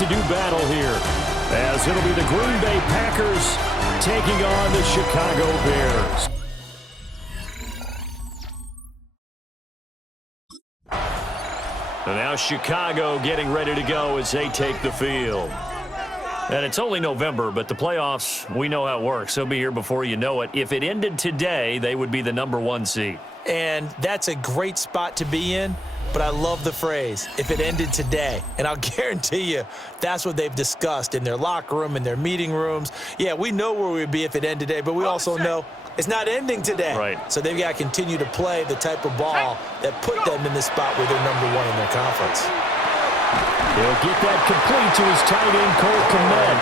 to do battle here, as it'll be the Green Bay Packers taking on the Chicago Bears. And now Chicago getting ready to go as they take the field. And it's only November, but the playoffs, we know how it works. They'll be here before you know it. If it ended today, they would be the #1 seed. And that's a great spot to be in, but I love the phrase, if it ended today. And I'll guarantee you that's what they've discussed in their locker room, in their meeting rooms. Yeah, we know where we'd be if it ended today, but we also know it's not ending today. Right. So they've got to continue to play the type of ball that put them in the spot where they're #1 in their conference. He'll get that complete to his tight end, Cole Kmet.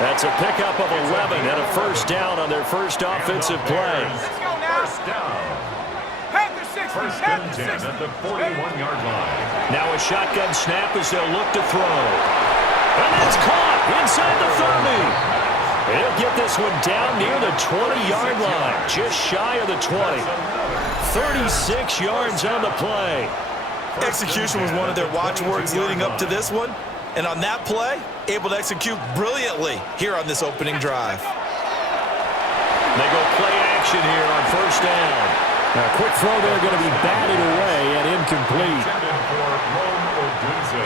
That's a pickup of 11 and a first down on their first offensive play. First and 10 at the 41-yard line. Now a shotgun snap as they'll look to throw. And that's caught inside the 30. He'll get this one down near the 20-yard line, just shy of the 20. 36 yards on the play. Execution was one of their watchwords leading up to this one. And on that play, able to execute brilliantly here on this opening drive. They go play action here on first down. A quick throw there going to be batted away and incomplete.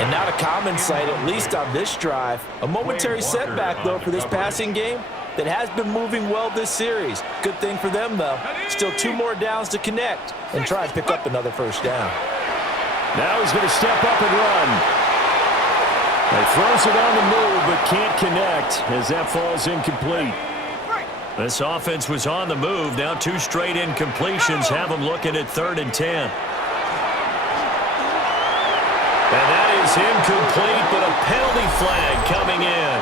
And not a common sight, at least on this drive. A momentary setback, though, for this passing game that has been moving well this series. Good thing for them, though. Still 2 more downs to connect and try and pick up another first down. Now he's going to step up and run. He throws it on the move but can't connect as that falls incomplete. This offense was on the move. Now 2 straight incompletions have them looking at 3rd and 10. And that is incomplete, but a penalty flag coming in.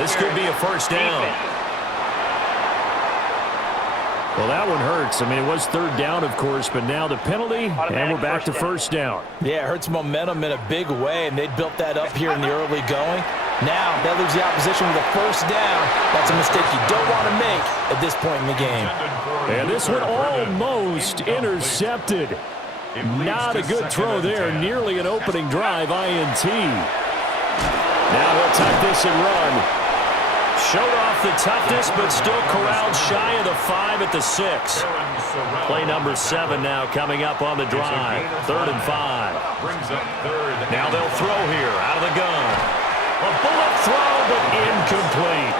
This could be a first down. Well, that one hurts. I mean, it was 3rd down, of course, but now the penalty, and we're back to first down. Yeah, it hurts momentum in a big way, and they built that up here in the early going. Now, that leaves the opposition with a first down. That's a mistake you don't want to make at this point in the game. And this one almost intercepted. Not a good throw there. Nearly an opening drive INT. Now he'll tuck this and run. Showed off the toughness, but still corralled shy of the 5 at the 6. Play number 7 now coming up on the drive. 3rd and 5. Now they'll throw here out of the gun. A bullet throw, but incomplete.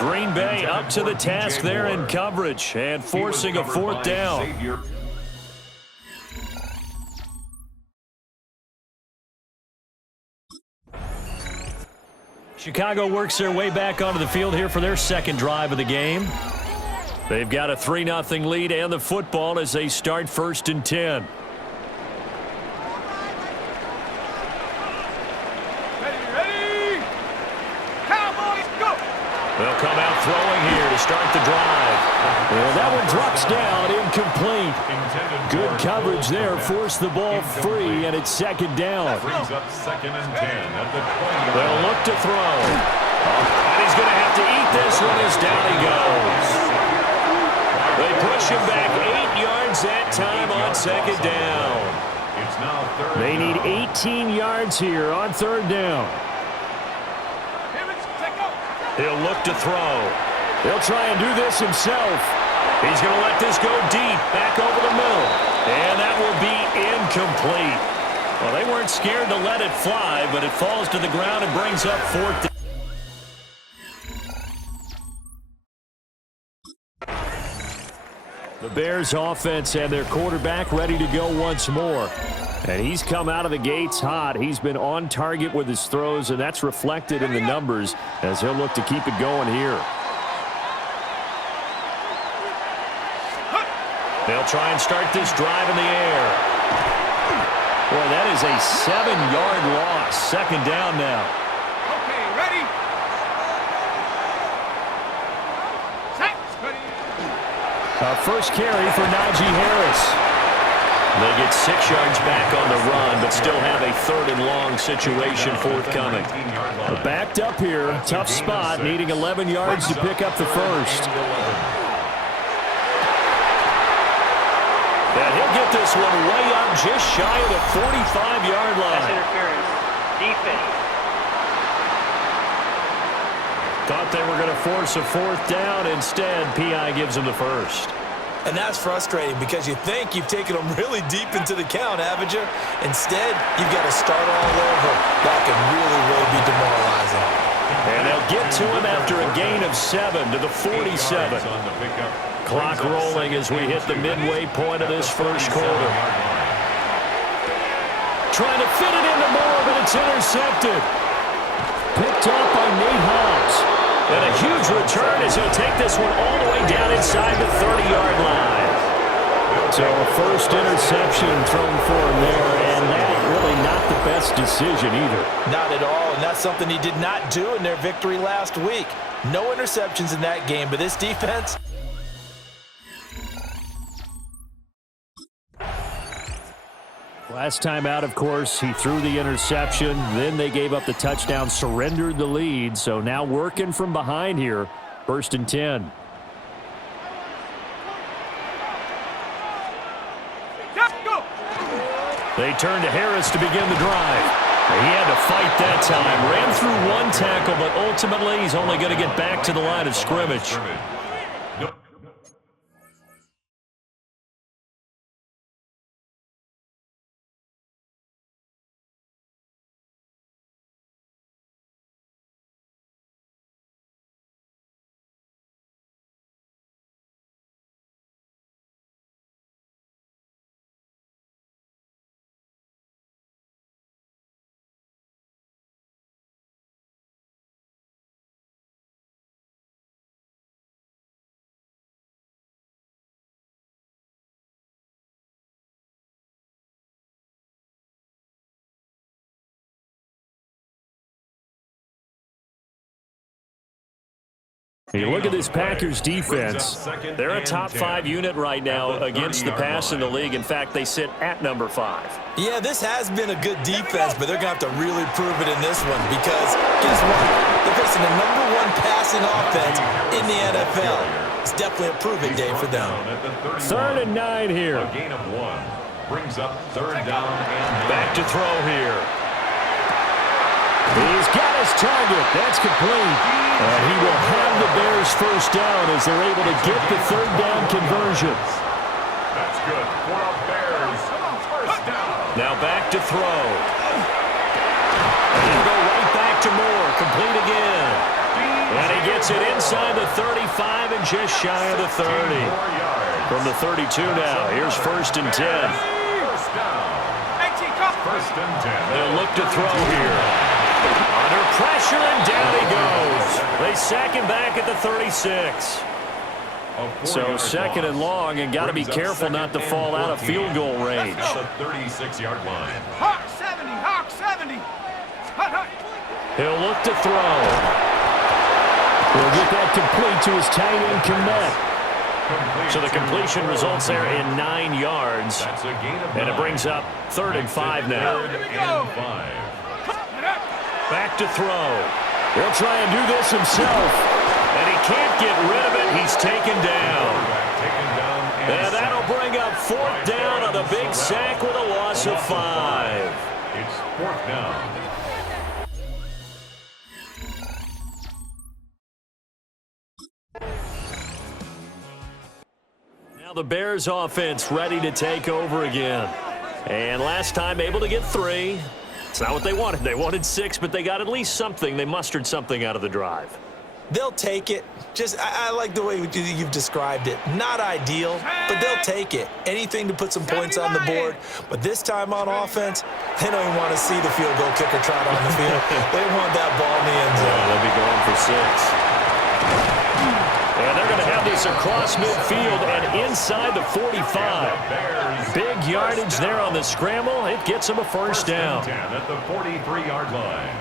Green Bay up to the task there in coverage and forcing a 4th down. Chicago works their way back onto the field here for their second drive of the game. They've got a 3-0 lead and the football as they start 1st and 10. They'll come out throwing here to start the drive. Well, that one drops down, incomplete. Good coverage there, forced the ball free, and it's 2nd down. They'll look to throw. And he's going to have to eat this one as down he goes. They push him back 8 yards that time on 2nd down. They need 18 yards here on 3rd down. He'll look to throw. He'll try and do this himself. He's going to let this go deep, back over the middle. And that will be incomplete. Well, they weren't scared to let it fly, but it falls to the ground and brings up 4th down. The Bears offense and their quarterback ready to go once more. And he's come out of the gates hot. He's been on target with his throws, and that's reflected in the numbers as he'll look to keep it going here. They'll try and start this drive in the air. Boy, that is a 7-yard loss. 2nd down now. Okay, ready? First carry for Najee Harris. They get 6 yards back on the run, but still have a 3rd and long situation forthcoming. They're backed up here. Tough spot, needing 11 yards to pick up the first. And he'll get this one way up just shy of the 45-yard line. That's interference. Defense. Thought they were going to force a fourth down. Instead, P.I. gives them the first. And that's frustrating because you think you've taken them really deep into the count, haven't you? Instead, you've got to start all over. That can really, really be demoralizing. And they'll get to him after a gain of 7 to the 47. Clock rolling as we hit the midway point of this first quarter. Trying to fit it into Moore, but it's intercepted. Picked up by Nate Hobbs. And a huge return as he'll take this one all the way down inside the 30-yard line. So a first interception thrown for him there, and that really not the best decision either. Not at all, and that's something he did not do in their victory last week. No interceptions in that game, but this defense... Last time out, of course, he threw the interception. Then they gave up the touchdown, surrendered the lead. So now working from behind here, 1st and 10. They turn to Harris to begin the drive. He had to fight that time. Ran through one tackle, but ultimately he's only going to get back to the line of scrimmage. Hey, look at this Packers defense. They're a top 5 unit right now against the pass in the league. In fact, they sit at number 5. Yeah, this has been a good defense, but they're going to have to really prove it in this one because, guess what? They're facing the #1 passing offense in the NFL. It's definitely a prove-it day for them. 3rd and 9 here. A gain of 1 brings up 3rd down and 9. Back to throw here. He's got his target. That's complete. And he will have the Bears first down as they're able to get the 3rd down conversion. That's good for the Bears. First down. Now back to throw. And he'll go right back to Moore. Complete again. And he gets it inside the 35 and just shy of the 30. From the 32 now. Here's 1st and 10. First down. First and 10. They'll look to throw here. Under pressure, and down he goes. They sack him back at the 36. So 2nd and long, and got to be careful not to fall out of field goal range. The 36-yard line. Hawk 70, Hawk 70. Hut, hut. He'll look to throw. He'll get that complete to his tight end, Komet. So the completion results there in 9 yards. That's a gain of 9. And it brings up 3rd and 5 now. 3rd and 5. Back to throw. He'll try and do this himself. And he can't get rid of it. He's taken down. And that'll bring up 4th down on the big sack with a loss of 5. It's 4th down. Now the Bears offense ready to take over again. And last time able to get 3. It's not what they wanted. They wanted 6, but they got at least something. They mustered something out of the drive. They'll take it. I like the way you've described it. Not ideal, but they'll take it. Anything to put some points on the board. But this time on offense, they don't even want to see the field goal kicker trot on the field. They want that ball in the end zone. They'll be going for 6. And they're going to have this across midfield and inside the 45. Big yardage there on the scramble. It gets them a first down. 10 at the 43-yard line.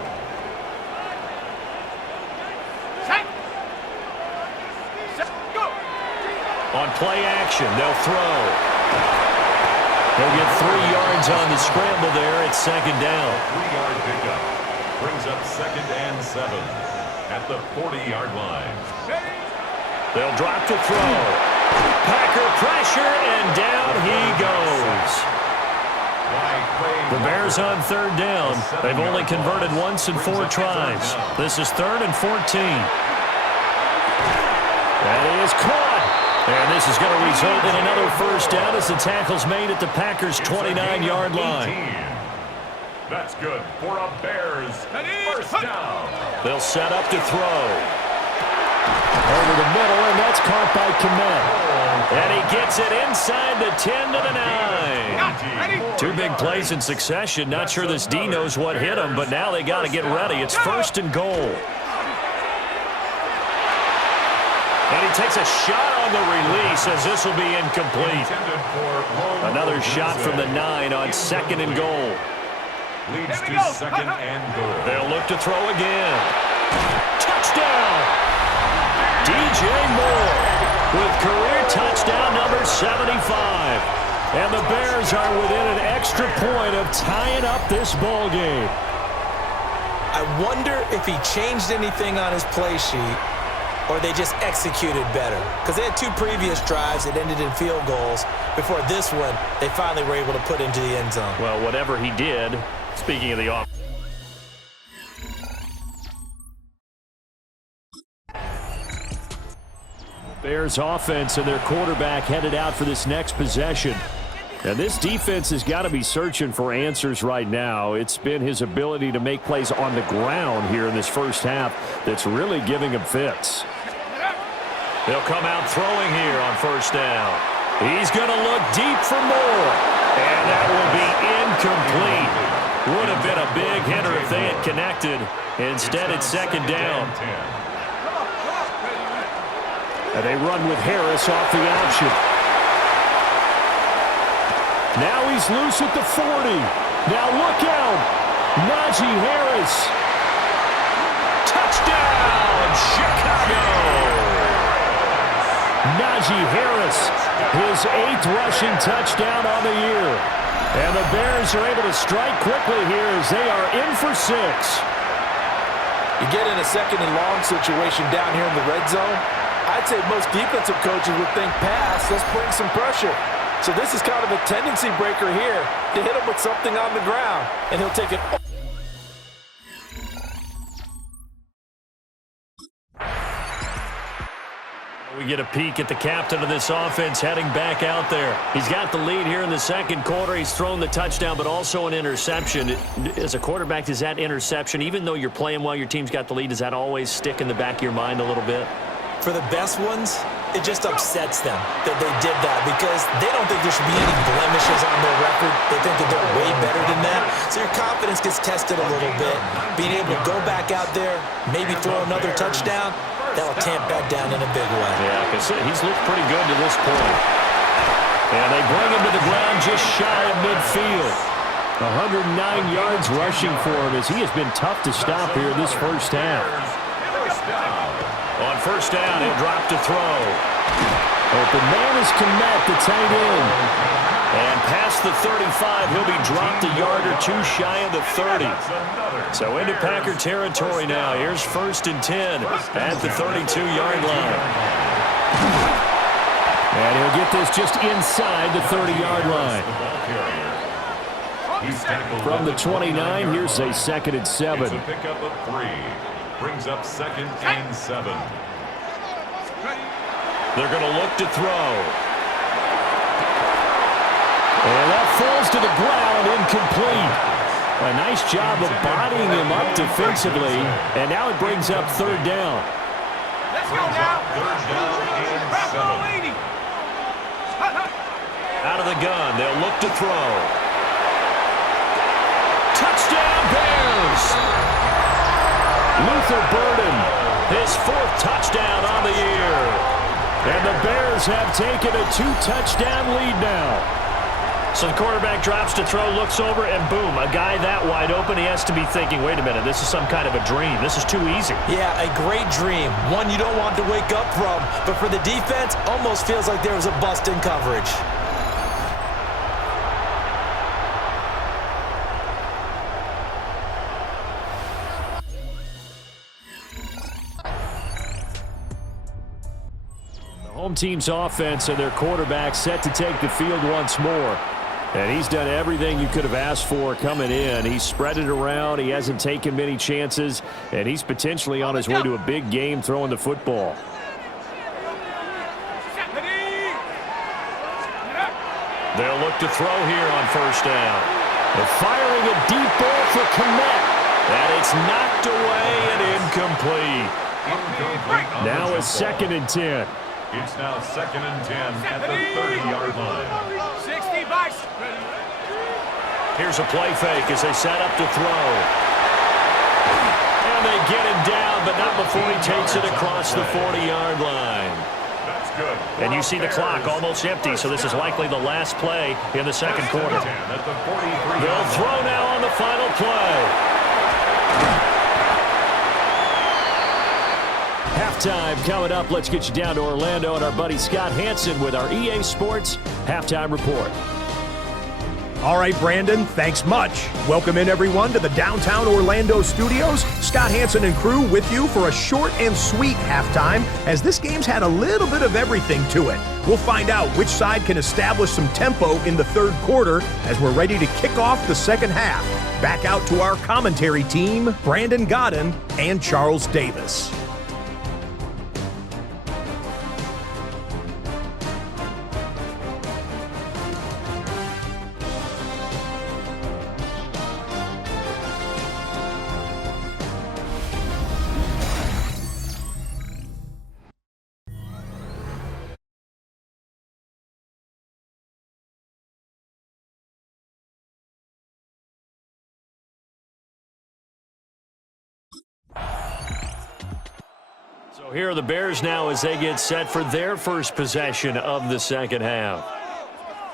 On play action, they'll throw. They'll get 3 yards on the scramble there. It's 2nd down. 3-yard pickup brings up 2nd and 7 at the 40-yard line. They'll drop to throw. Packer pressure, and down he goes. The Bears on 3rd down. They've only converted once in 4 tries. This is 3rd and 14. is caught. And this is going to result in another first down as the tackle's made at the Packers' 29-yard line. That's good for a Bears first down. They'll set up to throw. Over the middle, and that's caught by Kmet. And he gets it inside the 10 to the 9. Two big plays in succession. Not sure this D knows what hit him, but now they got to get ready. It's first and goal. And he takes a shot on the release as this will be incomplete. Another shot from the 9 on second and goal. Leads to second and goal. They'll look to throw again. Touchdown! DJ Moore with career touchdown number 75. And the Bears are within an extra point of tying up this ball game. I wonder if he changed anything on his play sheet or they just executed better. Because they had two previous drives that ended in field goals. Before this one, they finally were able to put into the end zone. Well, whatever he did, speaking of the offense. Bears offense and their quarterback headed out for this next possession. And this defense has got to be searching for answers right now. It's been his ability to make plays on the ground here in this first half that's really giving him fits. They'll come out throwing here on first down. He's going to look deep for more. And that will be incomplete. Would have been a big hitter if they had connected. Instead, it's second down. And they run with Harris off the option. Now he's loose at the 40. Now look out. Najee Harris. Touchdown, Chicago. Najee Harris, his 8th rushing touchdown on the year. And the Bears are able to strike quickly here as they are in for 6. You get in a second and long situation down here in the red zone, I'd say most defensive coaches would think pass, let's bring some pressure. So this is kind of a tendency breaker here to hit him with something on the ground, and he'll take it. We get a peek at the captain of this offense heading back out there. He's got the lead here in the second quarter. He's thrown the touchdown, but also an interception. As a quarterback, does that interception, even though you're playing well, your team's got the lead, does that always stick in the back of your mind a little bit? For the best ones, it just upsets them that they did that because they don't think there should be any blemishes on their record. They think that they're way better than that. So your confidence gets tested a little bit. Being able to go back out there, maybe throw another touchdown, that'll tamp that down in a big way. Yeah, because he's looked pretty good to this point. And they bring him to the ground just shy of midfield. 109 yards rushing for him as he has been tough to stop here this first half. On first down, he'll drop to throw. Open man is Kmet, the tight end. And past the 35, he'll be dropped a yard or two shy of the 30. So into Packer territory now. Here's first and 10 at the 32-yard line. And he'll get this just inside the 30-yard line. From the 29, here's a second and 7. It's a pickup of 3. Brings up second and 7. They're going to look to throw. And that falls to the ground, incomplete. A nice job of bodying him up defensively. And now it brings up third down. Let's go now. Third down and 7. Out of the gun, they'll look to throw. Touchdown, Bears! Luther Burden, his 4th touchdown on the year. And the Bears have taken a 2-touchdown lead now. So the quarterback drops to throw, looks over, and boom, a guy that wide open, he has to be thinking, wait a minute, this is some kind of a dream. This is too easy. Yeah, a great dream. One you don't want to wake up from. But for the defense, almost feels like there was a bust in coverage. Home team's offense and their quarterback set to take the field once more. And he's done everything you could have asked for coming in. He's spread it around. He hasn't taken many chances. And he's potentially on his way to a big game throwing the football. look to throw here on first down. They're firing a deep ball for Kmet. And it's knocked away and incomplete. Now a 2nd and 10. It's now 2nd and 10 at the 30-yard line. 60 by. Here's a play fake as they set up to throw. And they get him down, but not before he takes it across the 40-yard line. That's good. And you see the clock almost empty, so this is likely the last play in the second quarter. They'll throw now on the final play. Halftime coming up. Let's get you down to Orlando and our buddy Scott Hansen with our EA Sports Halftime Report. All right, Brandon, thanks much. Welcome in, everyone, to the downtown Orlando studios. Scott Hansen and crew with you for a short and sweet halftime, as this game's had a little bit of everything to it. We'll find out which side can establish some tempo in the third quarter as we're ready to kick off the second half. Back out to our commentary team, Brandon Godden and Charles Davis. So here are the Bears now as they get set for their first possession of the second half.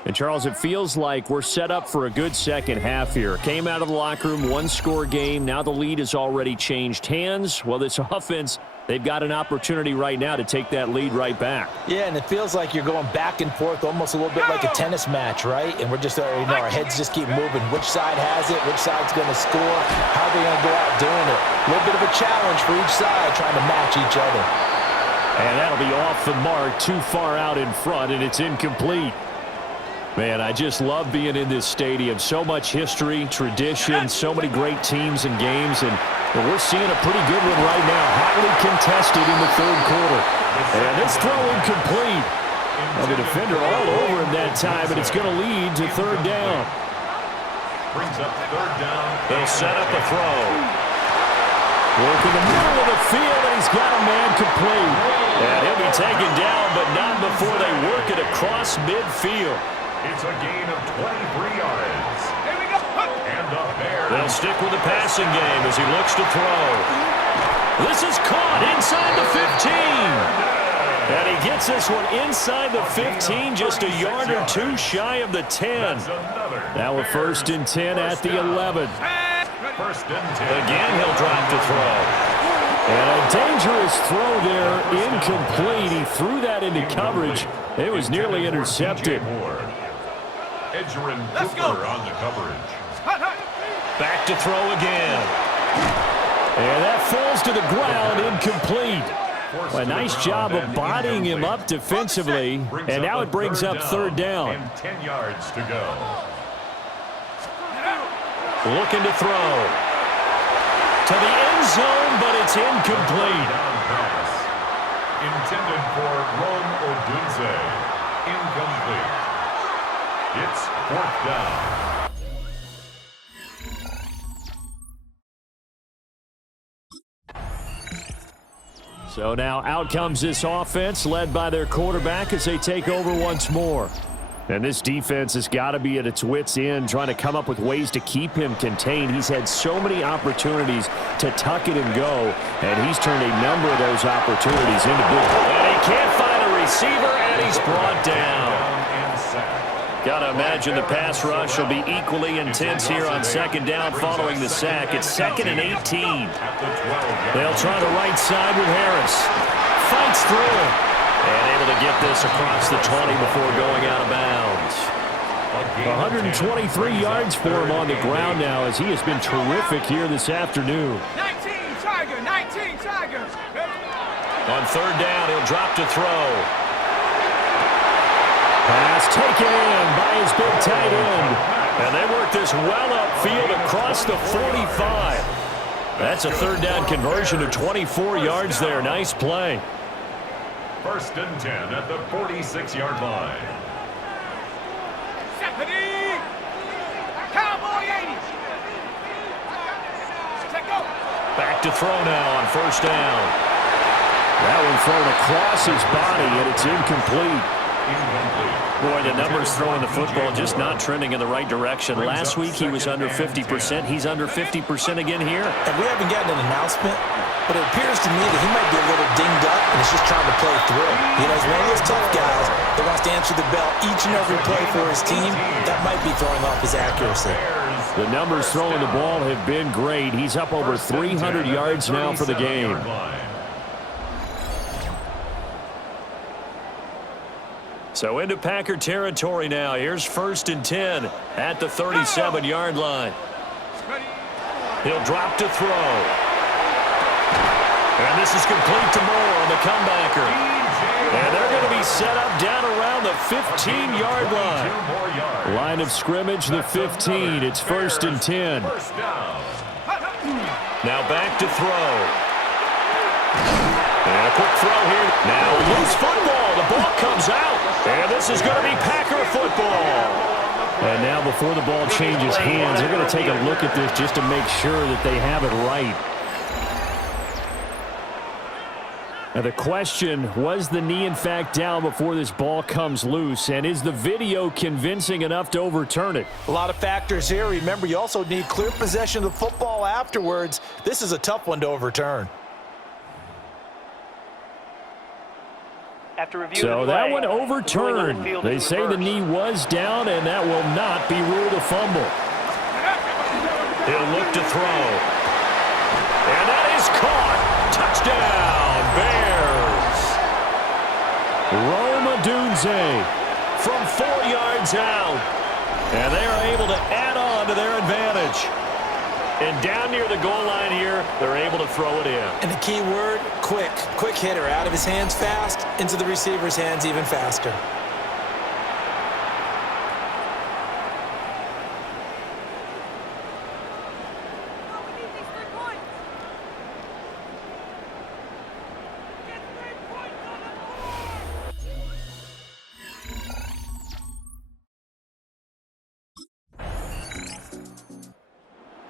And, Charles, it feels like we're set up for a good second half here. Came out of the locker room, one-score game. Now the lead has already changed hands. Well, this offense, they've got an opportunity right now to take that lead right back. Yeah, and it feels like you're going back and forth almost a little bit like a tennis match, right? And we're just, our heads just keep moving. Which side has it? Which side's going to score? How are they going to go out doing it? A little bit of a challenge for each side trying to match each other. And that'll be off the mark, too far out in front, and it's incomplete. Man, I just love being in this stadium. So much history, tradition, so many great teams and games, and we're seeing a pretty good one right now. Hotly contested in the third quarter. And this throw incomplete. Well, the defender all over him that time, and it's going to lead to third down. Brings up third down. They'll set up a throw. Work in the middle of the field, and he's got a man complete. And he'll be taken down, but not before they work it across midfield. It's a gain of 23 yards. Here we go. And the Bears. They'll stick with the passing game as he looks to throw. This is caught inside the 15. And he gets this one inside the 15, just a yard or two shy of the 10. Now a 1st and 10 at the 11. 1st and 10. Again, he'll drop to throw. And a dangerous throw there, incomplete. He threw that into coverage. It was nearly intercepted. Edgerrin Cooper on the coverage. Back to throw again. And that falls to the ground, incomplete. Well, a nice job of bodying him up defensively. And now it brings up third down. And 10 yards to go. Looking to throw. To the end zone, but it's incomplete. Pass. Intended for Rome Odunze. Incomplete. It's 4th down. So now out comes this offense led by their quarterback as they take over once more. And this defense has got to be at its wits' end trying to come up with ways to keep him contained. He's had so many opportunities to tuck it and go, and he's turned a number of those opportunities into big. And he can't find a receiver, and he's brought down. Got to imagine the pass rush will be equally intense here on 2nd down following the sack. It's 2nd and 18. They'll try the right side with Harris. Fights through. And able to get this across the 20 before going out of bounds. 123 yards for him on the ground now as he has been terrific here this afternoon. 19 Tiger, 19 Tiger. On 3rd down, he'll drop to throw. Pass taken in by his big tight end. And they work this well upfield across the 45. That's a 3rd down conversion to 24 yards there. Nice play. 1st and 10 at the 46-yard line. Stephanie. Back to throw now on first down. That one thrown across his body, and it's incomplete. Boy, the numbers throwing the football just not trending in the right direction. Last week he was under 50%. He's under 50% again here. And we haven't gotten an announcement, but it appears to me that he might be a little dinged up and is just trying to play through. You know, he's one of those tough guys that wants to answer the bell each and every play for his team. That might be throwing off his accuracy. The numbers throwing the ball have been great. He's up over 300 yards now for the game. So into Packer territory now. Here's 1st and 10 at the 37-yard line. He'll drop to throw. And this is complete to Moore on the comebacker. And they're going to be set up down around the 15-yard line. Line of scrimmage, the 15. It's 1st and 10. Now back to throw. And a quick throw here. Now loose football. The ball comes out. And this is going to be Packer football. And now before the ball changes hands, they're going to take a look at this just to make sure that they have it right. Now the question, was the knee in fact down before this ball comes loose? And is the video convincing enough to overturn it? A lot of factors here. Remember, you also need clear possession of the football afterwards. This is a tough one to overturn. So that one overturned. They say the knee was down, and that will not be ruled a fumble. He'll look to throw. And that is caught. Touchdown, Bears. Rome Odunze from 4 yards out. And they are able to add on to their advantage. And down near the goal line here, they're able to throw it in. And the key word, quick. Quick hitter. Out of his hands fast, into the receiver's hands even faster.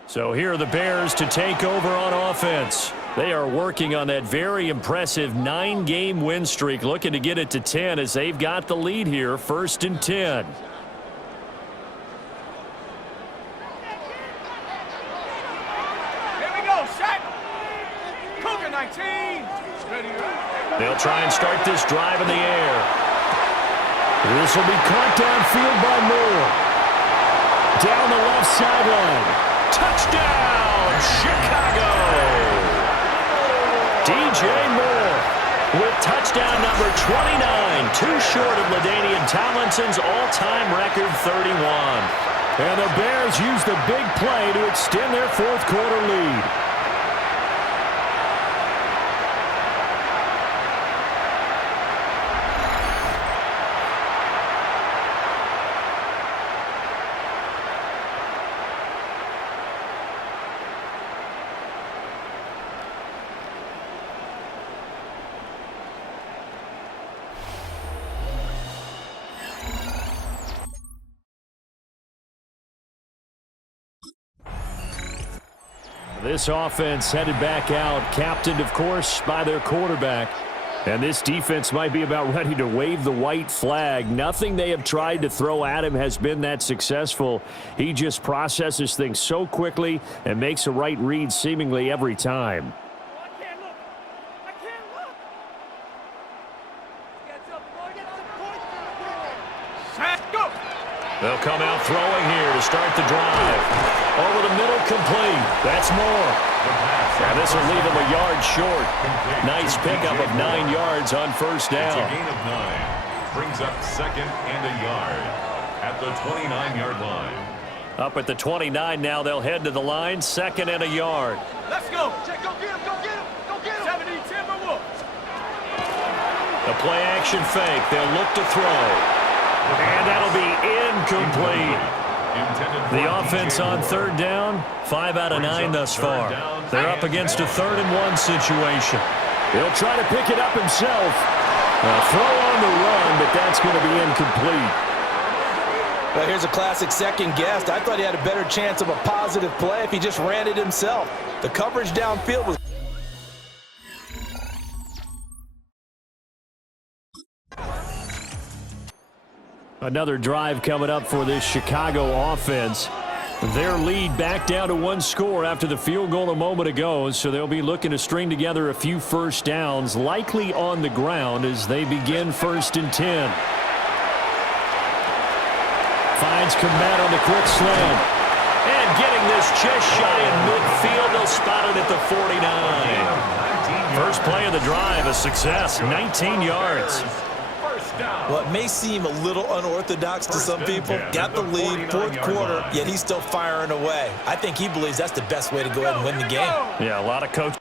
So here are the Bears to take over on offense. They are working on that very impressive 9-game win streak, looking to get it to 10 as they've got the lead here, 1st and 10. Here we go, shot. Cougar 19. Ready. They'll try and start this drive in the air. This will be caught downfield by Moore. Down the left sideline. Touchdown, Chicago! DJ Moore with touchdown number 29, too short of LaDainian Tomlinson's all-time record 31. And the Bears use the big play to extend their 4th quarter lead. This offense headed back out, captained, of course, by their quarterback. And this defense might be about ready to wave the white flag. Nothing they have tried to throw at him has been that successful. He just processes things so quickly and makes a right read seemingly every time. They'll come out throwing here to start the drive. Over the middle, complete. That's Moore. And this will leave him a yard short. Nice pickup of 9 yards on first down. It's a gain of 9. Brings up 2nd and a yard at the 29-yard line. Up at the 29 now, they'll head to the line. 2nd and a yard. Let's go. Check, go get him, go get him, go get him. 70 Timberwolves. The play action fake. They'll look to throw. And that'll be incomplete. The offense on 3rd down, 5 out of 9 thus far. They're up against a 3rd and 1 situation. He'll try to pick it up himself. A throw on the run, but that's going to be incomplete. Well, here's a classic second guess. I thought he had a better chance of a positive play if he just ran it himself. The coverage downfield was... Another drive coming up for this Chicago offense. Their lead back down to one score after the field goal a moment ago, so they'll be looking to string together a few first downs, likely on the ground as they begin 1st and 10. Finds Komet on the quick slant. And getting this just shy in midfield, they'll spot it at the 49. First play of the drive, a success, 19 yards. Well, it may seem a little unorthodox to some people. Got the lead, 4th quarter, yet he's still firing away. I think he believes that's the best way to go ahead and win the game. Yeah, a lot of coaches.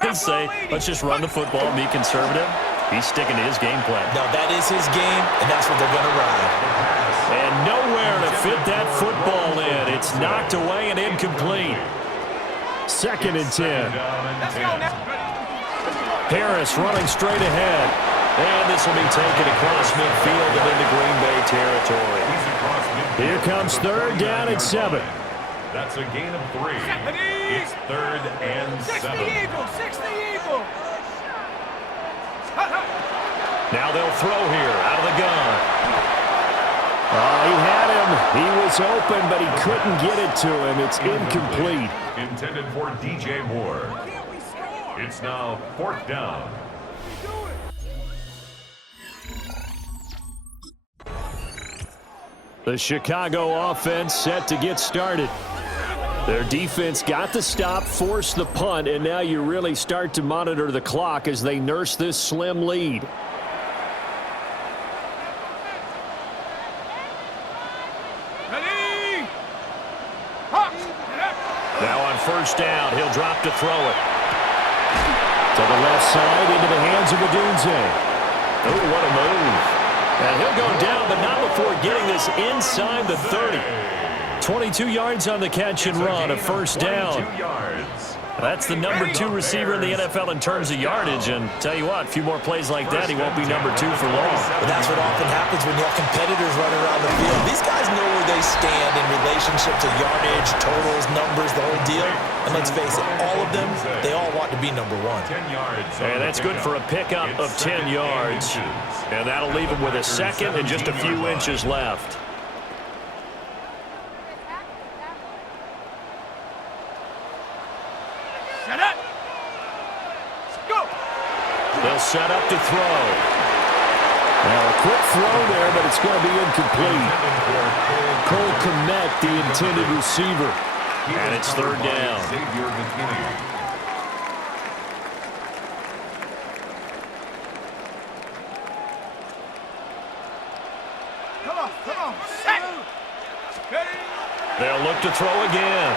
They say, let's just run the football and be conservative. He's sticking to his game plan. No, that is his game, and that's what they're going to ride. And nowhere to fit that football in. It's knocked away and incomplete. 2nd and 10. Harris running straight ahead. And this will be taken across midfield and into Green Bay territory. Here comes 3rd down and 7. That's a gain of 3. It's 3rd and 7. 6 the Eagle. Now they'll throw here out of the gun. He had him. He was open, but he couldn't get it to him. It's incomplete. Intended for DJ Moore. It's now 4th down. The Chicago offense set to get started. Their defense got the stop, forced the punt, and now you really start to monitor the clock as they nurse this slim lead. Ready? Now on 1st down, he'll drop to throw it. To the left side, into the hands of Odunze. Oh, what a move. And he'll go down, but not before getting this inside the 30. 22 yards on the catch and run, a 1st down. That's the number 2 receiver in the NFL in terms of yardage. And tell you what, a few more plays like that, he won't be number 2 for long. But that's what often happens when you have competitors running around the field. These guys know where they stand in relationship to yardage, totals, numbers, the whole deal. And let's face it, all of them, they all want to be number 1. And that's good for a pickup of 10 yards. And that'll leave him with a 2nd and just a few inches left. They'll set up to throw. Now a quick throw there, but it's going to be incomplete. Cole Komet, the intended receiver. And it's 3rd down. Come on. Set. They'll look to throw again.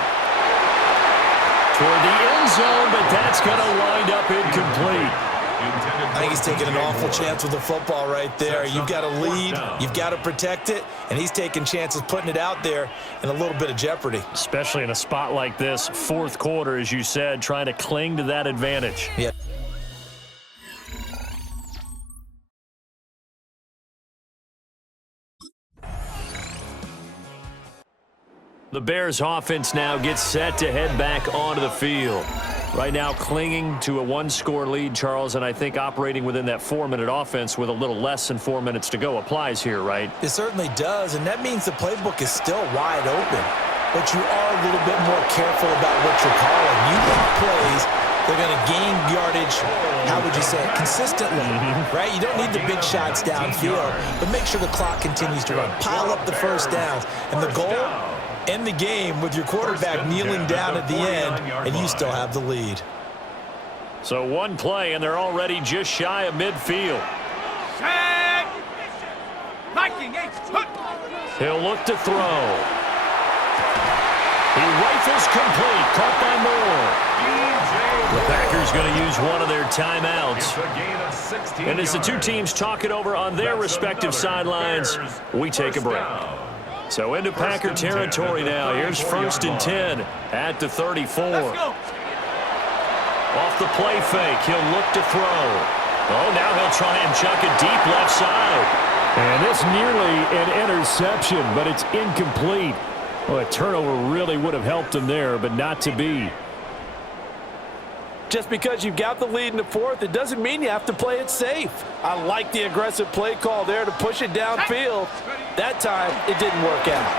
Toward the end zone, but that's going to wind up incomplete. I think he's taking an awful chance with the football right there. You've got to lead, you've got to protect it, and he's taking chances putting it out there in a little bit of jeopardy. Especially in a spot like this, 4th quarter, as you said, trying to cling to that advantage. Yeah. The Bears offense now gets set to head back onto the field. Right now clinging to a 1-score lead, Charles, and I think operating within that 4-minute offense with a little less than 4 minutes to go applies here, right? It certainly does, and that means the playbook is still wide open. But you are a little bit more careful about what you're calling. You want plays, they're going to gain yardage, how would you say it, consistently, right? You don't need the big shots downfield, but make sure the clock continues to run. Pile up the first downs. And the goal, end the game with your quarterback kneeling down at the end, and you still have the lead. So one play, and they're already just shy of midfield. He'll look to throw. He rifles complete, caught by Moore. The Packers going to use one of their timeouts. And as the two teams talk it over on their respective sidelines, we take a break. So into Packer territory now. Here's 1st and 10 at the 34. Off the play fake, he'll look to throw. Oh, now he'll try and chuck it deep left side. And it's nearly an interception, but it's incomplete. Well, a turnover really would have helped him there, but not to be. Just because you've got the lead in the fourth, it doesn't mean you have to play it safe. I like the aggressive play call there to push it downfield. That time, it didn't work out.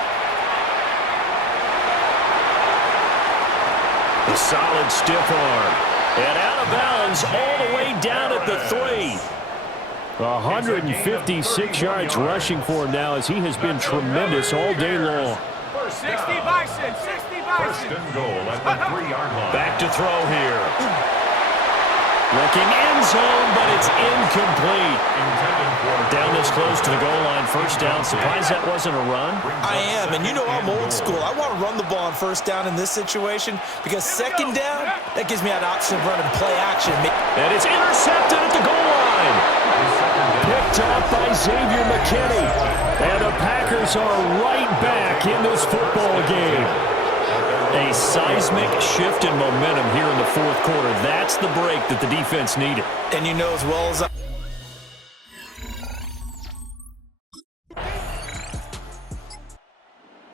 A solid stiff arm. And out of bounds all the way down at the 3. 156 yards rushing for him now as he has been tremendous all day long. 60 Bison, 60 Bison. First and goal at the 3-yard line. Back to throw here. Looking end zone, but it's incomplete. Down this close to the goal line, first down. Surprised that wasn't a run? I am, and you know I'm old school. I want to run the ball on first down in this situation because second down, that gives me an option of running play action. And it's intercepted at the goal line. Picked up by Xavier McKinney. And the Packers are right back in this football game. A seismic shift in momentum here in the fourth quarter. That's the break that the defense needed. And you know as well as I...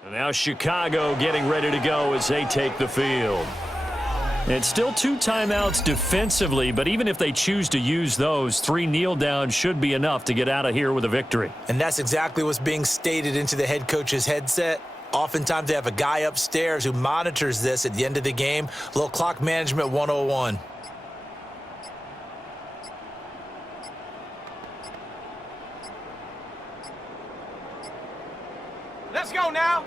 And now Chicago getting ready to go as they take the field. It's still 2 timeouts defensively, but even if they choose to use those, 3 kneel downs should be enough to get out of here with a victory. And that's exactly what's being stated into the head coach's headset. Oftentimes they have a guy upstairs who monitors this at the end of the game. A little clock management 101. Let's go now.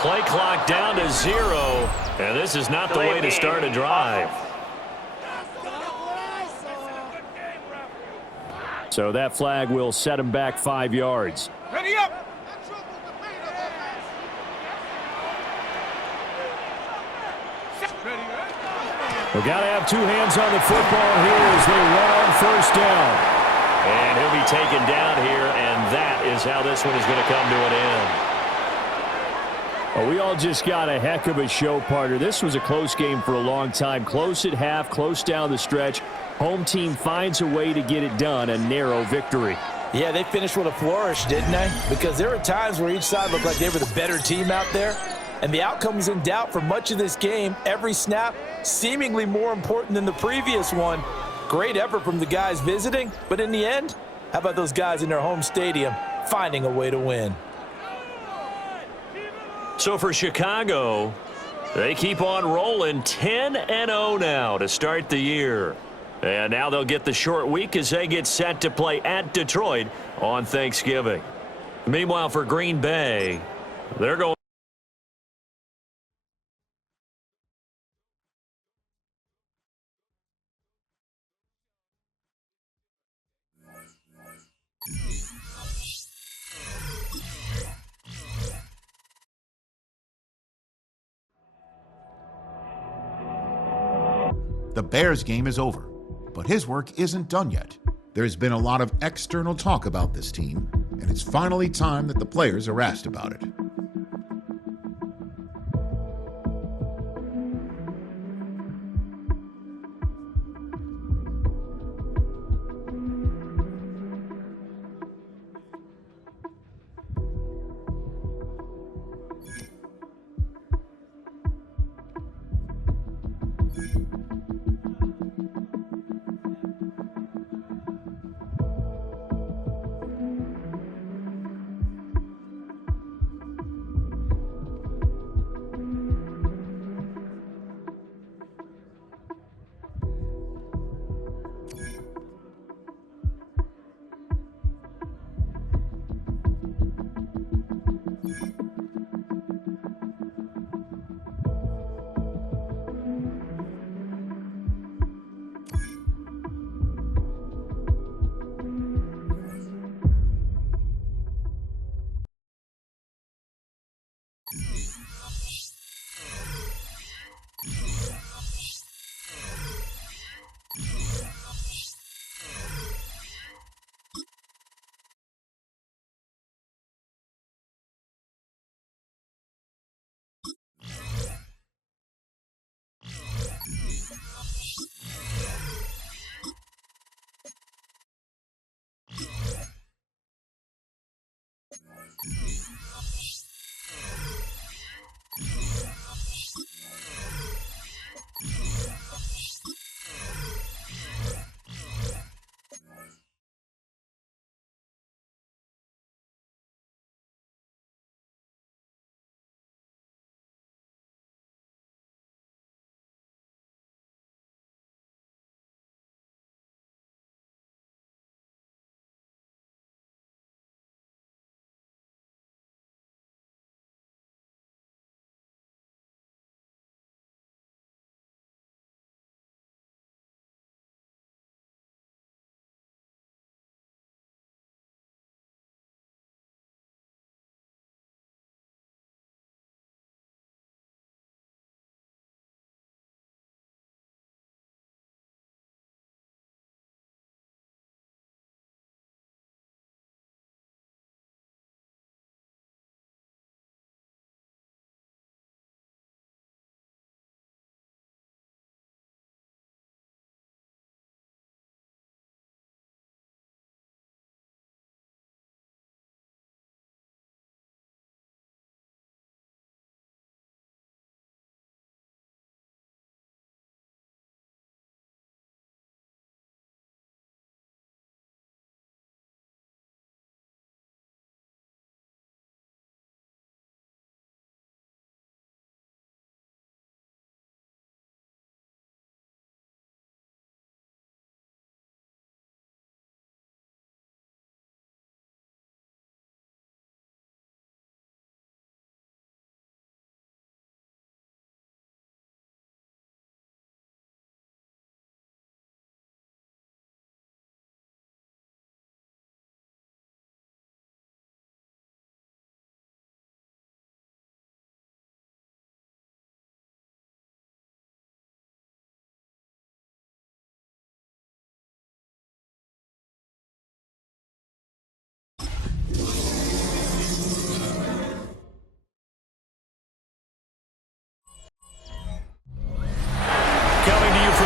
Play clock down to 0, and this is not the way to start a drive. So that flag will set him back 5 yards. Ready up. We've got to have 2 hands on the football here as they run on first down. And he'll be taken down here, and that is how this one is going to come to an end. Well, we all just got a heck of a show, partner. This was a close game for a long time. Close at half, close down the stretch. Home team finds a way to get it done, a narrow victory. Yeah, they finished with a flourish, didn't they? Because there were times where each side looked like they were the better team out there. And the outcome was in doubt for much of this game. Every snap seemingly more important than the previous one. Great effort from the guys visiting, but in the end, how about those guys in their home stadium finding a way to win? So for Chicago, they keep on rolling 10-0 now to start the year. And now they'll get the short week as they get set to play at Detroit on Thanksgiving. Meanwhile, for Green Bay, they're going. The Bears game is over, but his work isn't done yet. There's been a lot of external talk about this team, and it's finally time that the players are asked about it.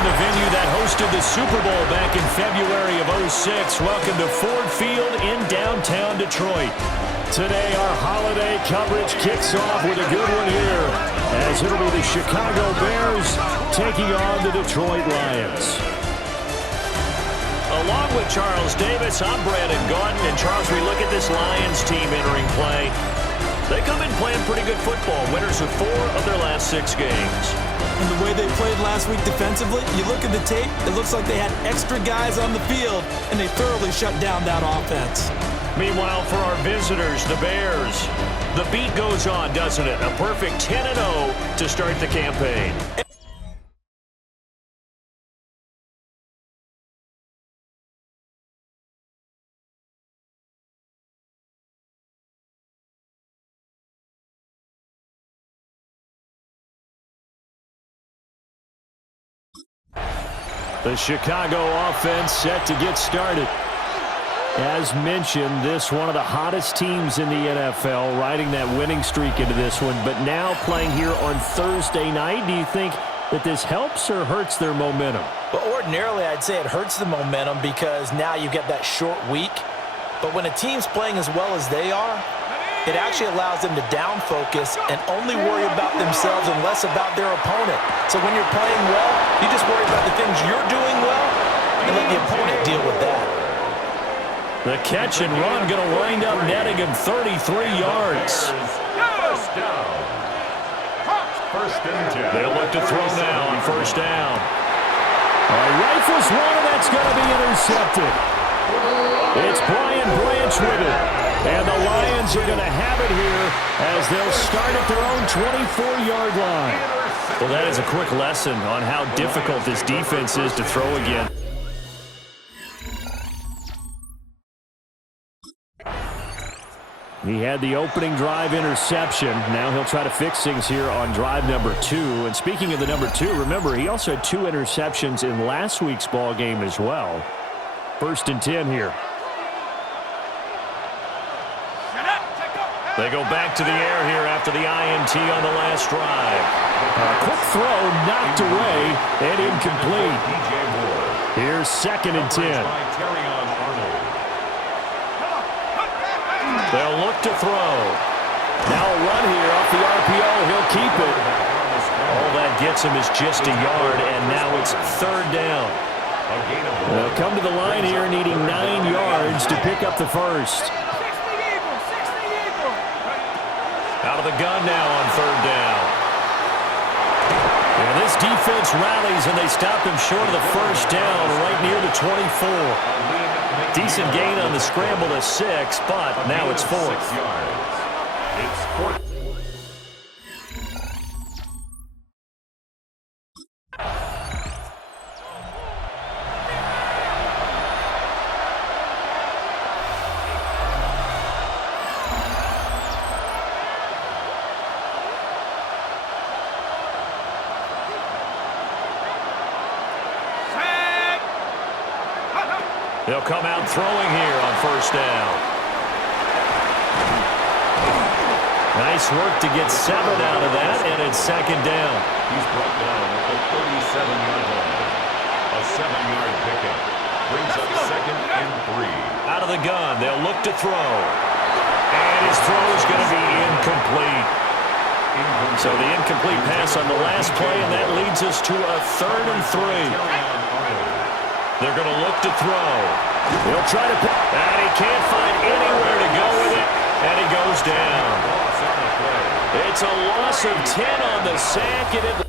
the venue that hosted the Super Bowl back in February of '06. Welcome to Ford Field in downtown Detroit. Today, our holiday coverage kicks off with a good one here, as it'll be the Chicago Bears taking on the Detroit Lions. Along with Charles Davis, I'm Brandon Gaudin. And Charles, we look at this Lions team entering play. They come in playing pretty good football. Winners of 4 of their last 6 games. And the way they played last week defensively, you look at the tape, it looks like they had extra guys on the field, and they thoroughly shut down that offense. Meanwhile, for our visitors, the Bears, the beat goes on, doesn't it? A perfect 10-0 to start the campaign. The Chicago offense set to get started. As mentioned, this one of the hottest teams in the NFL, riding that winning streak into this one, but now playing here on Thursday night. Do you think that this helps or hurts their momentum? Well, ordinarily, I'd say it hurts the momentum because now you get that short week. But when a team's playing as well as they are, it actually allows them to down focus and only worry about themselves and less about their opponent. So when you're playing well, you just worry about the things you're doing well and let the opponent deal with that. The catch and run going to wind up netting him 33 yards. First down. First and 10. They'll look to throw now on first down. Rifles one, and that's going to be intercepted. It's Brian Branch with it. And the Lions are going to have it here as they'll start at their own 24-yard line. Well, that is a quick lesson on how difficult this defense is to throw again. He had the opening drive interception. Now he'll try to fix things here on drive number 2. And speaking of the number 2, remember, he also had 2 interceptions in last week's ball game as well. First and 10 here. They go back to the air here after the INT on the last drive. A quick throw knocked away and incomplete. Here's second and 10. They'll look to throw. Now a run here off the RPO. He'll keep it. All that gets him is just a yard, and now it's third down. They'll come to the line here needing 9 yards to pick up the first. Out of the gun now on third down. And this defense rallies, and they stop him short of the first down right near the 24. Decent gain on the scramble to 6, but now it's 4th. It's 4th. They'll come out throwing here on first down. Nice work to get 7 out of that, and it's second down. He's brought down at the 37-yard line. A 7-yard pickup brings up second and 3. Out of the gun, they'll look to throw. And his throw is going to be incomplete. So the incomplete pass on the last play, and that leads us to a third and 3. They're going to look to throw. He'll try to put, and he can't find anywhere to go with it, and he goes down. It's a loss of 10 on the sack, and it...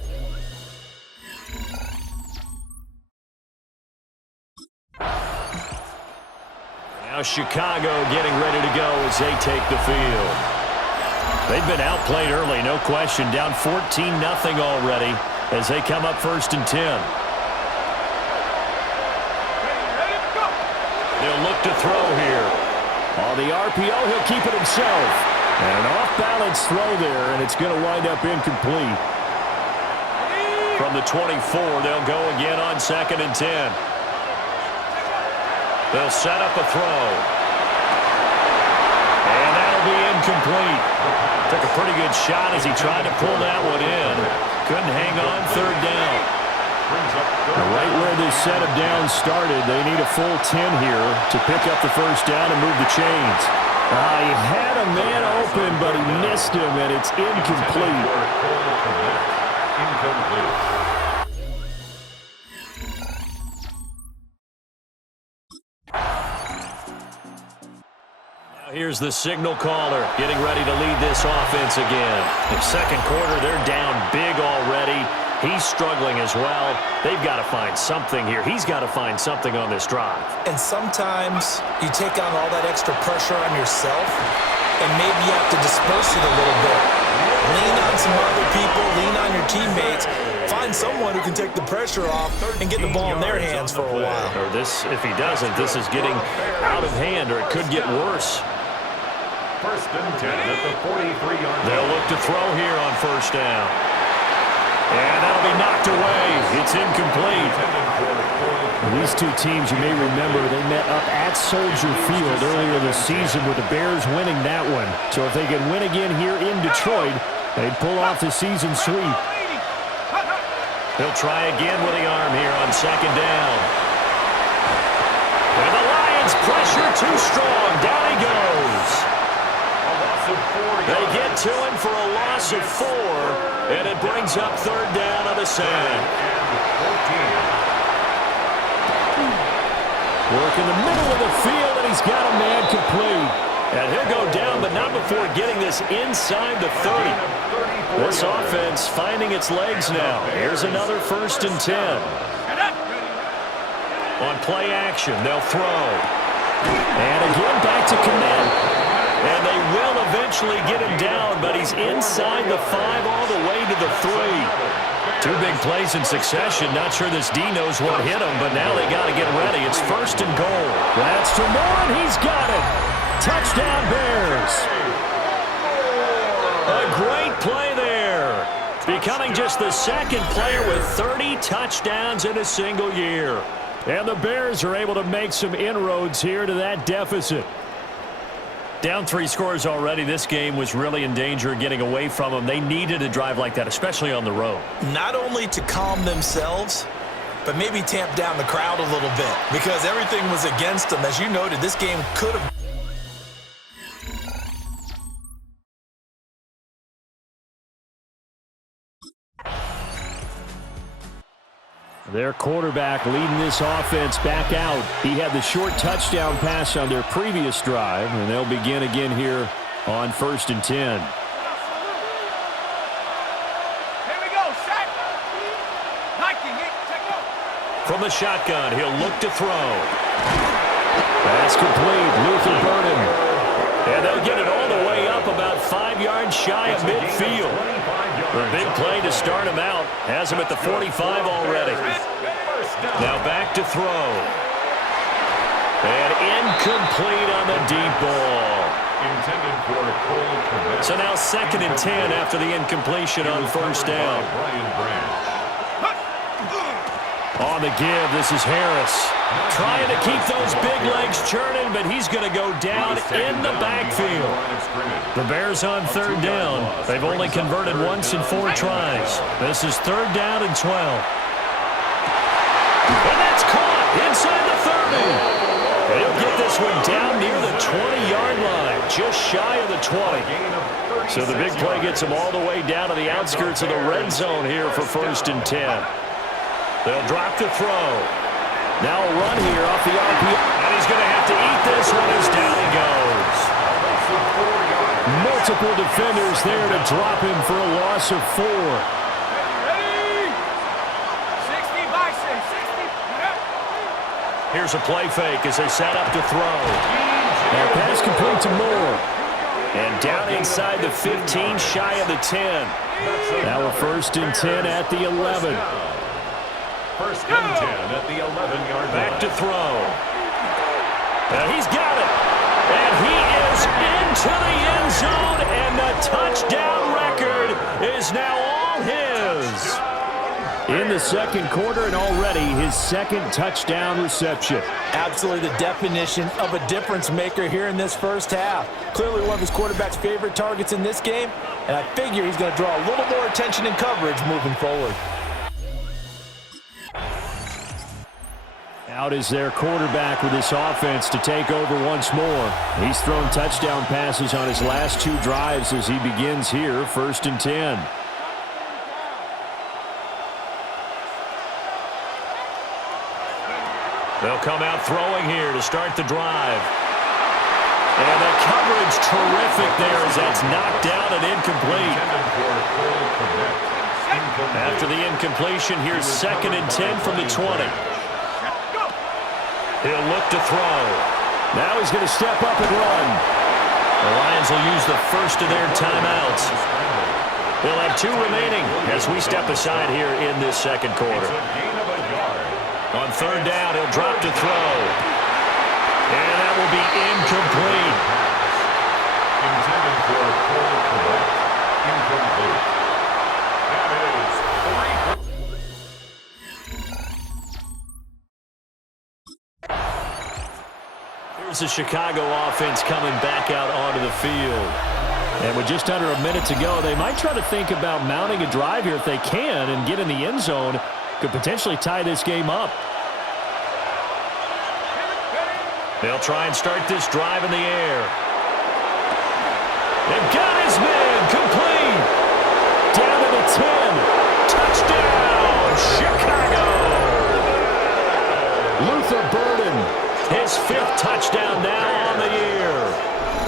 Now Chicago getting ready to go as they take the field. They've been outplayed early, no question. Down 14-0 already as they come up first and 10. They'll look to throw here. On the RPO, he'll keep it himself. And an off-balance throw there, and it's going to wind up incomplete. From the 24, they'll go again on second and 10. They'll set up a throw. And that'll be incomplete. Took a pretty good shot as he tried to pull that one in. Couldn't hang on third down. A this set of downs started. They need a full 10 here to pick up the first down and move the chains. He had a man open, but he missed him, and it's incomplete. Here's the signal caller getting ready to lead this offense again. In second quarter, they're down big already. He's struggling as well. They've got to find something here. He's got to find something on this drive. And sometimes you take on all that extra pressure on yourself, and maybe you have to disperse it a little bit. Lean on some other people, lean on your teammates. Find someone who can take the pressure off and get the ball in their hands for a while. Or this, if he doesn't, this is getting out of hand, or it could get worse. First and 10 at the 43-yard line. They'll look to throw here on first down. And that'll be knocked away. It's incomplete. These two teams, you may remember, they met up at Soldier Field earlier this season with the Bears winning that one. So if they can win again here in Detroit, they'd pull off the season sweep. He'll try again with the arm here on second down. And the Lions pressure too strong. Down he goes. They get to him for a loss of 4, and it brings up third down on the sand. Work in the middle of the field, and he's got a man complete. And he'll go down, but not before getting this inside the 30. This offense finding its legs now. Here's another first and 10. On play action, they'll throw. And again, back to Kmet. And they will eventually get him down, but he's inside the 5 all the way to the 3. 2 big plays in succession. Not sure this D knows what hit him, but now they got to get ready. It's first and goal. That's to Moore, and he's got it. Touchdown, Bears. A great play there. Becoming just the second player with 30 touchdowns in a single year. And the Bears are able to make some inroads here to that deficit. Down 3 scores already. This game was really in danger of getting away from them. They needed a drive like that, especially on the road. Not only to calm themselves, but maybe tamp down the crowd a little bit, because everything was against them. As you noted, this game could have... Their quarterback leading this offense back out. He had the short touchdown pass on their previous drive, and they'll begin again here on first and 10. Here we go, set. Nike, take off. From the shotgun, he'll look to throw. That's complete. Luther Burden. And they'll get it all the way up about 5 yards shy of midfield. A big play to start him out. Has him at the 45 already. Now back to throw. And incomplete on the deep ball. So now second and 10 after the incompletion on first down. On the give, this is Harris. Trying to keep those big legs churning, but he's going to go down in the backfield. The Bears on third down. They've only converted once in 4 tries. This is third down and 12. And that's caught inside the 30. And he'll get this one down near the 20-yard line, just shy of the 20. So the big play gets him all the way down to the outskirts of the red zone here for first and 10. They'll drop to throw. Now a run here off the RPO. And he's going to have to eat this one as down he goes. Multiple defenders there to drop him for a loss of 4. Ready? 60 by 60. Here's a play fake as they set up to throw. And pass complete to Moore. And down inside the 15, shy of the 10. Now a first and 10 at the 11. First and 10 at the 11-yard line. Back to throw. And he's got it. And he is into the end zone, and the touchdown record is now all his. In the second quarter, and already his second touchdown reception. Absolutely the definition of a difference maker here in this first half. Clearly one of his quarterback's favorite targets in this game, and I figure he's going to draw a little more attention and coverage moving forward. Out is their quarterback with this offense to take over once more. He's thrown touchdown passes on his last 2 drives as he begins here, 1st and 10. They'll come out throwing here to start the drive. And the coverage terrific there as that's knocked down and incomplete. After the incompletion, here's 2nd and 10 from the 20. He'll look to throw. Now he's going to step up and run. The Lions will use the first of their timeouts. They'll have 2 remaining as we step aside here in this 2nd quarter. On 3rd down, he'll drop to throw. And that will be incomplete. Intended for a full correct. Incomplete. That is 3. Here's the Chicago offense coming back out onto the field. And with just under a minute to go, they might try to think about mounting a drive here if they can and get in the end zone. Could potentially tie this game up. They'll try and start this drive in the air. They've got his man complete. Down to the 10. Touchdown, Chicago. Luther Burden, his 5th touchdown now on the year.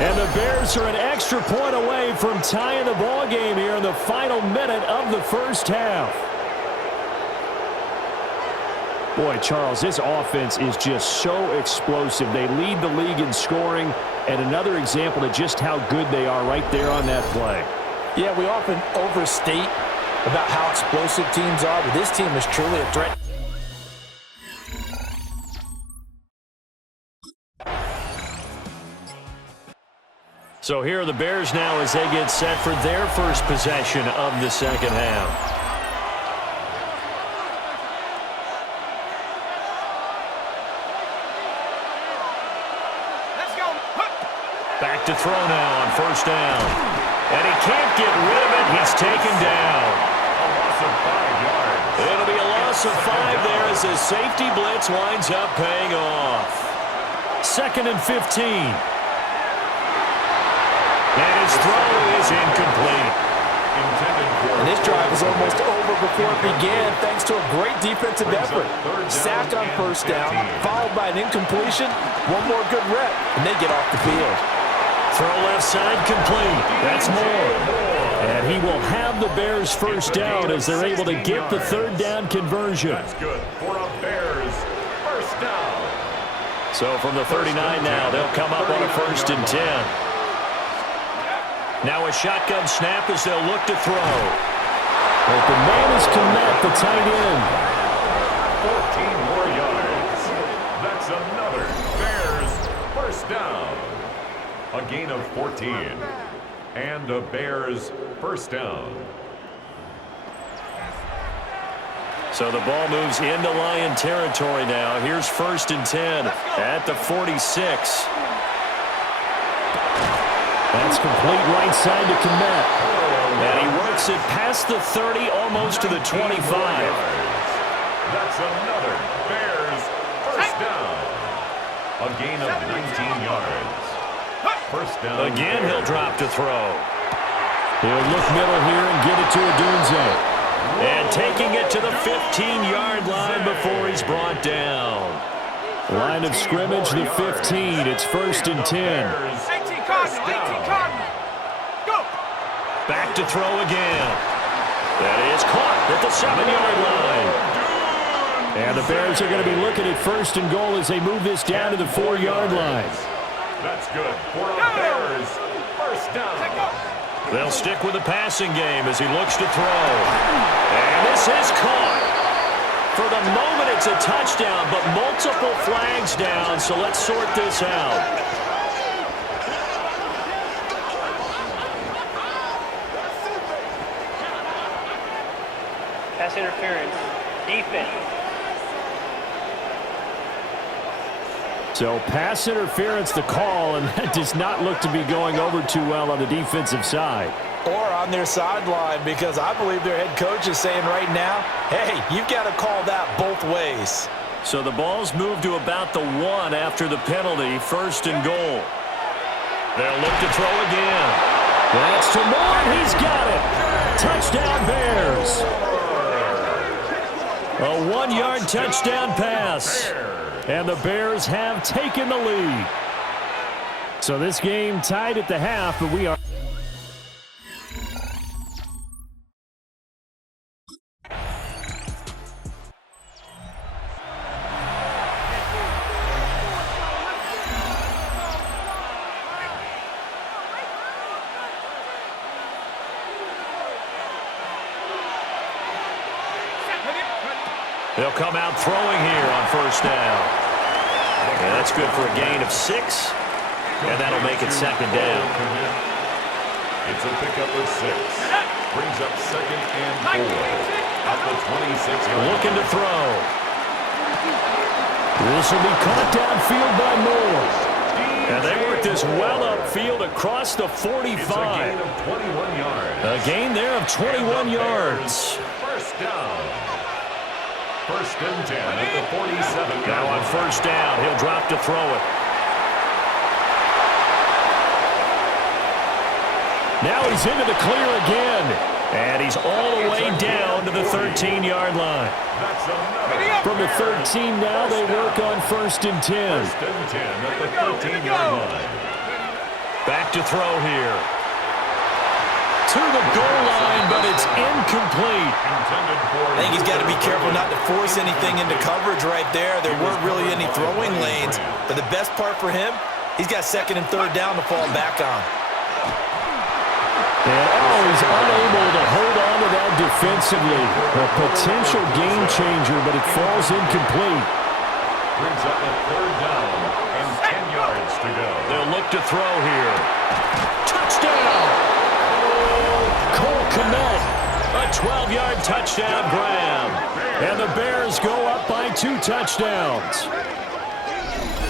And the Bears are an extra point away from tying the ball game here in the final minute of the 1st half. Boy, Charles, this offense is just so explosive. They lead the league in scoring, and another example of just how good they are right there on that play. Yeah, we often overstate about how explosive teams are, but this team is truly a threat. So here are the Bears now as they get set for their first possession of the 2nd half. Back to throw now on 1st down. And he can't get rid of it. He's taken down. A loss of 5 yards. It'll be a loss of 5 there as the safety blitz winds up paying off. 2nd and 15. And his throw is incomplete. And this drive was almost over before it began thanks to a great defensive effort. Sacked on 1st down, followed by an incompletion. One more good rep, and they get off the field. Throw left side complete. That's more. And he will have the Bears' 1st down as they're able to get the 3rd down conversion. That's good for a Bears 1st down. So from the 39 now, they'll come up on a 1st and 10. Now a shotgun snap as they'll look to throw. Open man is Komet, the tight end. 14 more yards. That's another Bears 1st down. A gain of 14. And a Bears 1st down. So the ball moves into Lion territory now. Here's 1st and 10 at the 46. That's complete right side to Komet. And he works it past the 30, almost to the 25. That's another Bears 1st down. A gain of 19 yards. 1st down. Again, he'll drop to throw. He'll look middle here and get it to Odunze. And taking it to the 15-yard line before he's brought down. Line of scrimmage, the 15. It's 1st and 10. 18 Cardinal. Go. Back to throw again. That is caught at the 7-yard line. And the Bears are going to be looking at 1st and goal as they move this down to the 4-yard line. That's good for a Bears 1st down. They'll stick with the passing game as he looks to throw. And this is caught. For the moment, it's a touchdown, but multiple flags down, so let's sort this out. Pass interference. Defense. So pass interference the call, and that does not look to be going over too well on the defensive side. Or on their sideline, because I believe their head coach is saying right now, hey, you've got to call that both ways. So the ball's moved to about the 1 after the penalty, 1st and goal. They'll look to throw again. That's to Moore. He's got it. Touchdown, Bears. A 1-yard touchdown pass. And the Bears have taken the lead. So this game tied at the half, but we are... They'll come out throwing here on 1st down. And that's good for a gain of 6. And that'll make it 2nd down. It's a pickup of 6. Brings up 2nd and 4. At the 26. Looking to throw. This will be caught downfield by Moore. And they work this well upfield across the 45. It's a gain of 21 yards. A gain there of 21 yards. 1st down. 1st and 10 at the 47. Now on 1st down, he'll drop to throw it. Now he's into the clear again. And he's all the way down to the 13-yard line. From the 13 now, they work on 1st and 10. 1st and 10 at the 13-yard line. Back to throw here. To the goal line, but it's incomplete. I think he's got to be careful not to force anything into coverage right there. There weren't really any throwing lanes. But the best part for him, he's got 2nd and 3rd down to fall back on. And he's unable to hold on to that defensively. A potential game changer, but it falls incomplete. Brings up a 3rd down and 10 yards to go. They'll look to throw here. Touchdown! Cole Kmet, a 12-yard touchdown grab. And the Bears go up by 2 touchdowns.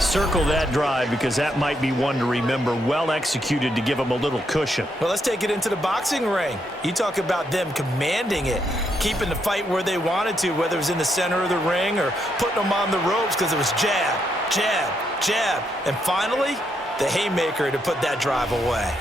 Circle that drive because that might be one to remember. Well executed to give them a little cushion. Well, let's take it into the boxing ring. You talk about them commanding it, keeping the fight where they wanted to, whether it was in the center of the ring or putting them on the ropes because it was jab, jab, jab. And finally, the haymaker to put that drive away.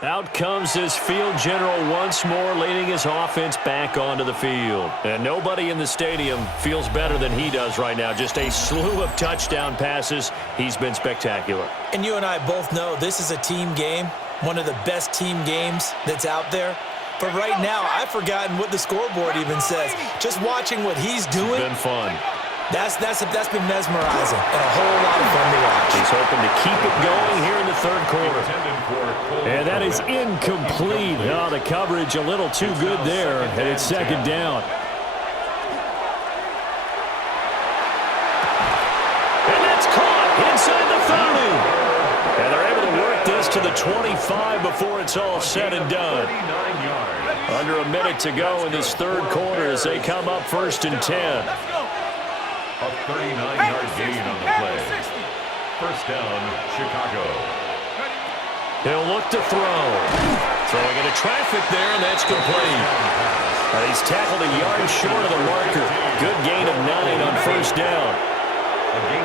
Out comes this field general once more, leading his offense back onto the field. And nobody in the stadium feels better than he does right now. Just a slew of touchdown passes. He's been spectacular. And you and I both know this is a team game, one of the best team games that's out there. But right now, I've forgotten what the scoreboard even says. Just watching what he's doing. It's been fun. That's been mesmerizing and a whole lot of fun to watch. He's hoping to keep it going here in the 3rd quarter. And that is incomplete. Oh, the coverage a little too good there, and it's 2nd down. And that's caught inside the 30. And they're able to work this to the 25 before it's all said and done. Under a minute to go in this 3rd quarter as they come up 1st and 10. A 39-yard gain on the play. 1st down, Chicago. He'll look to throw. Throwing into traffic there, and that's complete. He's tackled a yard short of the marker. Good gain of 9 on 1st down.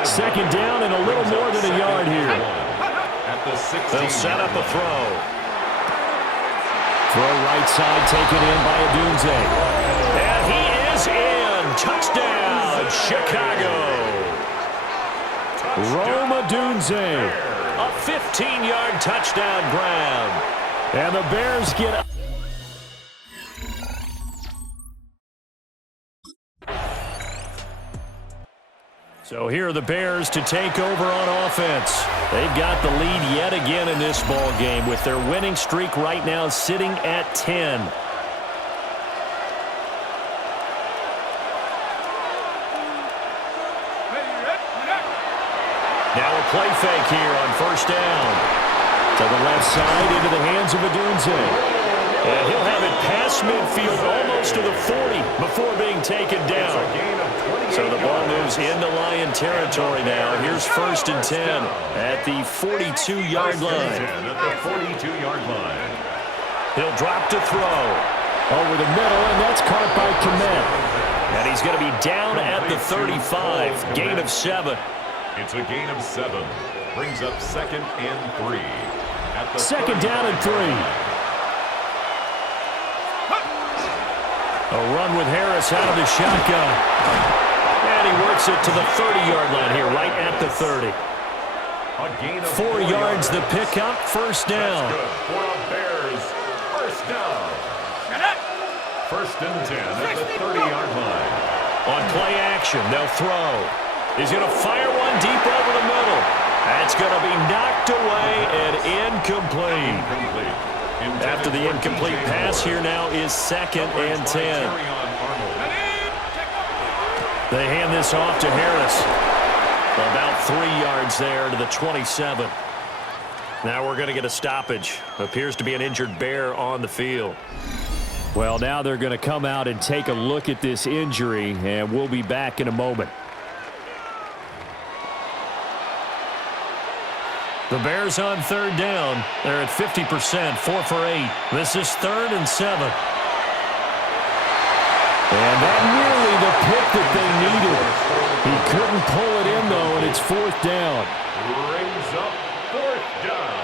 2nd down and a little more than a yard here. They'll set up a throw. Throw right side taken in by Adunze. And he is in. Touchdown, Chicago. Rome Adunze. A 15-yard touchdown grab. And the Bears get up. So here are the Bears to take over on offense. They've got the lead yet again in this ball game with their winning streak right now sitting at 10. Now a play fake here on 1st down. To the left side into the hands of Adunze. And he'll have it past midfield almost to the 40 before being taken down. So the ball moves into Lion territory now. Here's 1st and 10 at the 42-yard line. At the 42-yard line. He'll drop to throw. Over the middle, and that's caught by Kmet. And he's going to be down at the 35. Gain of 7. It's a gain of 7. Brings up 2nd and 3. At the second down and 3. A run with Harris out of the shotgun. And he works it to the 30-yard line here, right at the 30. A gain of 4 yards the pickup, first down. That's good for a Bears first down. First and 10 at the 30-yard line. On play action, they'll throw. He's going to fire one deep over the middle. That's going to be knocked away and incomplete. After the incomplete pass, here now is 2nd and 10. They hand this off to Harris. About 3 yards there to the 27. Now we're going to get a stoppage. Appears to be an injured Bear on the field. Well, now they're going to come out and take a look at this injury, and we'll be back in a moment. The Bears on 3rd down. They're at 50%, 4 for 8. This is 3rd and 7. And that nearly the pick that they needed. He couldn't pull it in, though, and it's 4th down. Brings up 4th down.